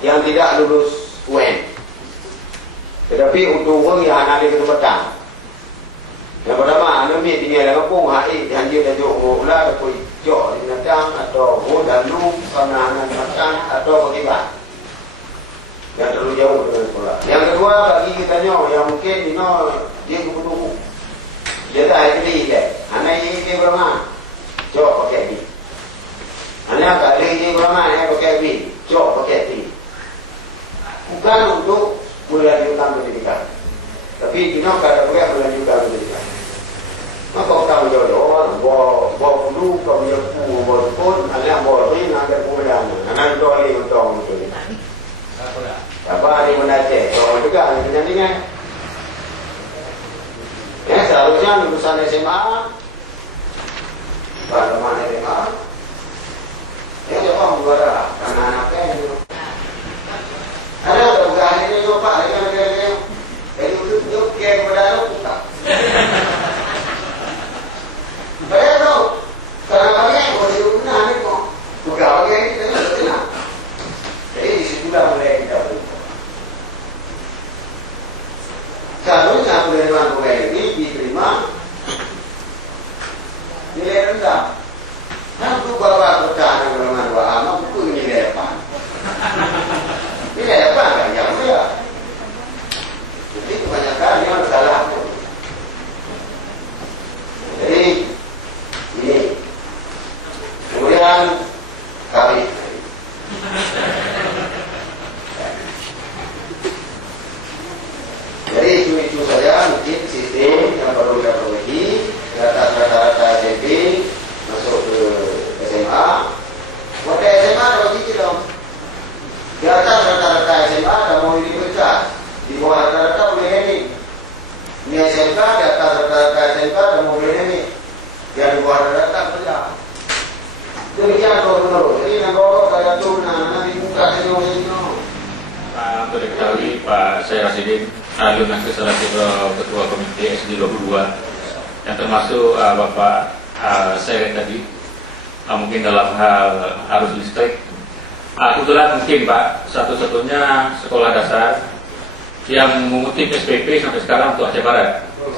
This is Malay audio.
yang tidak lulus UN. Tetapi untuk orang yang anak itu petang. Yang pertama, anak ni tinggal dalam kampung, hari janji dah jauh ular, atau hijau di datang, atau dalu, karena anak petang, atau bagaimana. Yang terlalu jauh dengan sekolah. Yang kedua, bagi kita yang mungkin dia kebutuhan. Dia tak ada ide. Anak ini berapa? Jauh pakai ni. Anak tak ada ide berapa? Anak pakai ni. Jauh pakai ni. Bukan untuk melanjutkan pendidikan, tapi kita kada boleh melanjutkan pendidikan. Maka kita menjodoh, bawa dulu, kau menjodoh, bawa pun, anak bawa ni, nak pulang, anak doli untuk itu. Apa hari menacik, kau juga ni penyantingan. Seharusnya lulusan SMA, pada mana SMA, coba membuat anak-anaknya itu. Ada bukan ini juga Pak, jadi itu dia kepada lu buka. Saya tahu, karena kalian kalau di rumah ni kok buka bagian ini tenang. Jadi di situlah mulai kita berubah. Seharusnya penerimaan pegawai ini diterima nilai rendah. Nah, itu bapak pertahanan golongan 2A, itu nilai depan. Nilai depan kan yang mulia. Jadi kebanyakan yang salah. Jadi ini kemudian kami jadi itu saja mungkin sistem yang perlu kita perbaiki. Rata-rata SMP masuk ke SMA. Pada SMA ada begitu dong. Di atas rata-rata SMA ada mau universitas. Di bawah rata-rata boleh ini. Ini SMK, di atas rata-rata SMK ada mau ini. Yang di bawah rata-rata kerja. Demikian terus. Jadi negara saya tu nak dibuka senyum-senyum. Untuk diketahui Pak Syed Rasidin alumni salah satu ketua komite SD22 yang termasuk Bapak Syed tadi mungkin dalam hal arus listrik kebetulan mungkin Pak satu-satunya sekolah dasar yang mengutip SPP sampai sekarang untuk Aceh Barat.